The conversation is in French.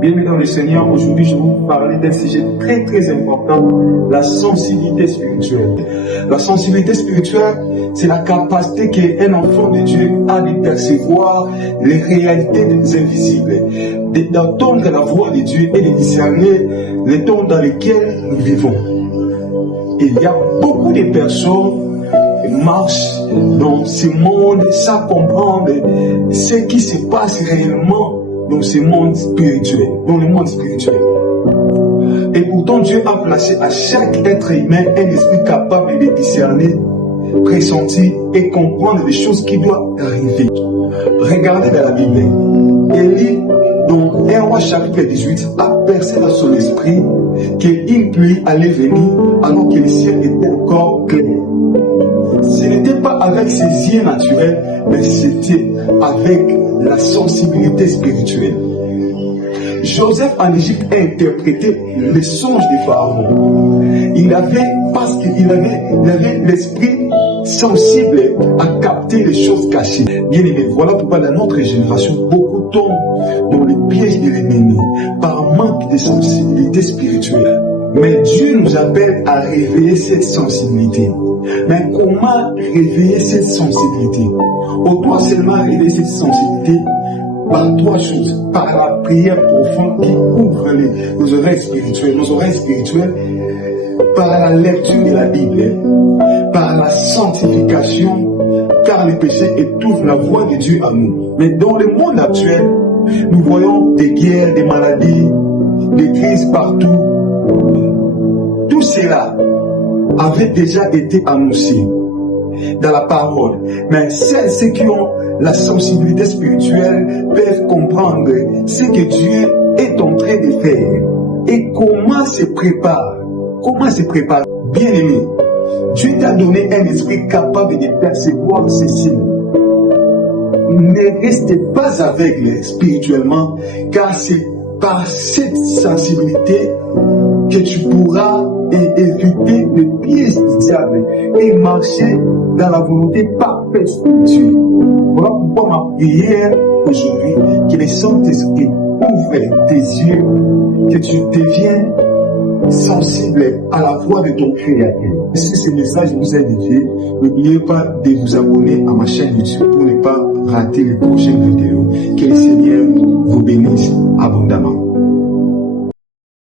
Bien-aimés dans le Seigneur, aujourd'hui je vais vous parler d'un sujet très très important, la sensibilité spirituelle. La sensibilité spirituelle, c'est la capacité qu'un enfant de Dieu a de percevoir les réalités invisibles, d'entendre la voix de Dieu et de discerner les temps dans lesquels nous vivons. Et il y a beaucoup de personnes qui marchent dans ce monde sans comprendre ce qui se passe réellement dans ce monde spirituel, dans le monde spirituel. Et pourtant, Dieu a placé à chaque être humain un esprit capable de discerner, pressentir et comprendre les choses qui doivent arriver. Regardez dans la Bible, Élie, dans 1 Roi chapitre 18, a percé dans son esprit qu'une pluie allait venir alors que le ciel était encore clair. Ce n'était pas avec ses yeux naturels, mais c'était avec la sensibilité spirituelle. Joseph en Égypte a interprété les songes de Pharaon. Parce qu'il avait l'esprit sensible à capter les choses cachées. Bien aimé, voilà pourquoi dans notre génération, beaucoup tombent dans les pièges de l'ennemi par manque de sensibilité spirituelle. Mais Dieu nous appelle à réveiller cette sensibilité. Mais comment réveiller cette sensibilité? On doit seulement réveiller cette sensibilité par trois choses. Par la prière profonde qui ouvre nos oreilles spirituelles, par la lecture de la Bible, par la sanctification, car le péché étouffe la voix de Dieu à nous. Mais dans le monde actuel, nous voyons des guerres, des maladies, des crises partout. Tout cela avait déjà été annoncé dans la parole. Mais ceux qui ont la sensibilité spirituelle peuvent comprendre ce que Dieu est en train de faire et comment se prépare. Comment se prépare? Bien aimé, Dieu t'a donné un esprit capable de percevoir ces signes. Ne restez pas aveugle spirituellement, car c'est par cette sensibilité que tu pourras éviter le piège du diable et marcher dans la volonté parfaite de Dieu. Voilà pourquoi ma prière aujourd'hui, que le Saint-Esprit ouvre tes yeux, que tu deviennes sensible à la voix de ton Créateur. Si ce message vous a édifié, n'oubliez pas de vous abonner à ma chaîne YouTube pour ne pas rater les prochaines vidéos. Que le Seigneur vous bénisse abondamment.